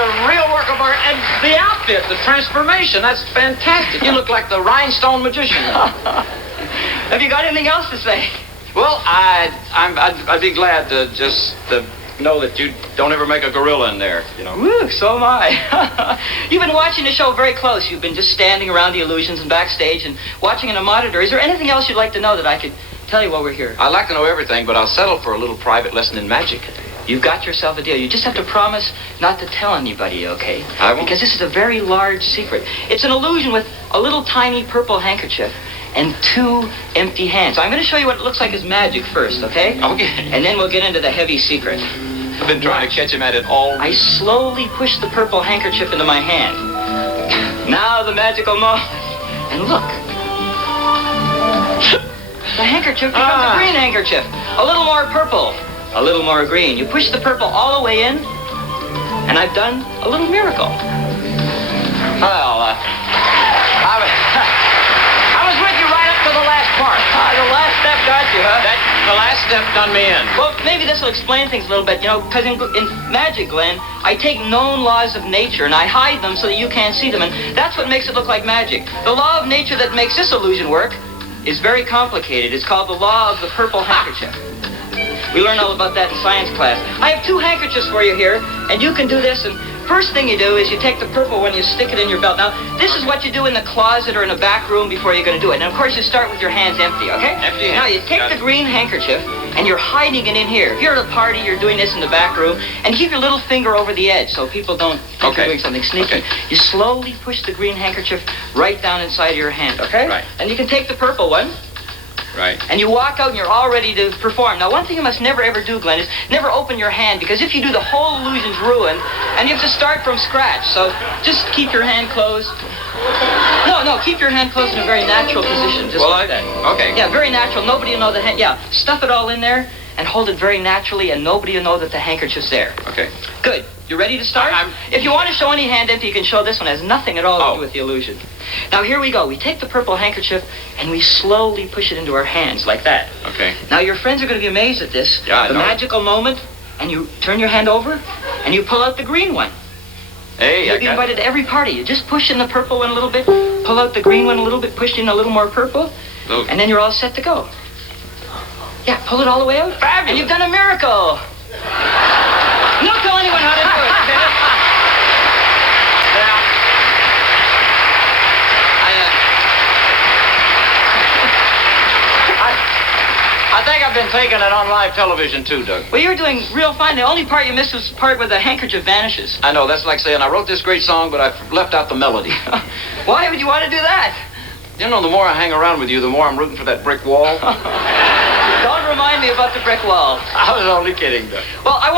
a real work of art. And the outfit, the transformation, that's fantastic. You look like the rhinestone magician. Have you got anything else to say? Well, I'd be glad to just know that you don't ever make a gorilla in there, you know. Woo, so am I. You've been watching the show very close. You've been just standing around the illusions and backstage and watching in a monitor. Is there anything else you'd like to know that I could tell you while we're here? I'd like to know everything, but I'll settle for a little private lesson in magic. You've got yourself a deal. You just have to promise not to tell anybody, okay? I won't. Because this is a very large secret. It's an illusion with a little tiny purple handkerchief and 2 empty hands. I'm going to show you what it looks like as magic first, okay? Okay. And then we'll get into the heavy secret. I've been trying to catch him at it all. I slowly push the purple handkerchief into my hand. Now the magical moment. And look. The handkerchief becomes a green handkerchief. A little more purple. A little more green. You push the purple all the way in, and I've done a little miracle. Well, I was with you right up to the last part. The last step got you, huh? The last step done me in. Well, maybe this will explain things a little bit, you know, because in magic, Glenn, I take known laws of nature and I hide them so that you can't see them, and that's what makes it look like magic. The law of nature that makes this illusion work is very complicated. It's called the law of the purple handkerchief. We learned all about that in science class. I have 2 handkerchiefs for you here, and you can do this, and first thing you do is you take the purple one, you stick it in your belt. Now, this is what you do in the closet or in the back room before you're going to do it. And, of course, you start with your hands empty, okay? Empty hands. Now, you take the green handkerchief, and you're hiding it in here. If you're at a party, you're doing this in the back room, and keep your little finger over the edge so people don't think you're doing something sneaky. Okay. You slowly push the green handkerchief right down inside of your hand, okay? Right. And you can take the purple one. Right. And you walk out and you're all ready to perform. Now, one thing you must never ever do, Glenn, is never open your hand, because if you do, the whole illusion's ruined, and you have to start from scratch. So just keep your hand closed. No, keep your hand closed in a very natural position, just like that. Okay. Yeah, very natural. Nobody will know the hand. Yeah, stuff it all in there and hold it very naturally, and nobody will know that the handkerchief's there. Okay. Good. You ready to start? If you want to show any hand empty, you can show this one. It has nothing at all to do with the illusion. Now, here we go. We take the purple handkerchief, and we slowly push it into our hands, like that. Okay. Now, your friends are going to be amazed at this. Yeah, I know. The magical moment, and you turn your hand over, and you pull out the green one. Hey, You'll be invited to every party. You just push in the purple one a little bit, pull out the green one a little bit, push in a little more purple, and then you're all set to go. Yeah, pull it all the way out. Fabulous. And you've done a miracle. Don't tell anyone how to do it, okay? I think I've been taking it on live television too, Doug. Well, you're doing real fine. The only part you missed was the part where the handkerchief vanishes. I know, that's like saying I wrote this great song, but I left out the melody. Why would you want to do that? You know, the more I hang around with you, the more I'm rooting for that brick wall. Don't remind me about the brick wall. I was only kidding, Doug. Well, I want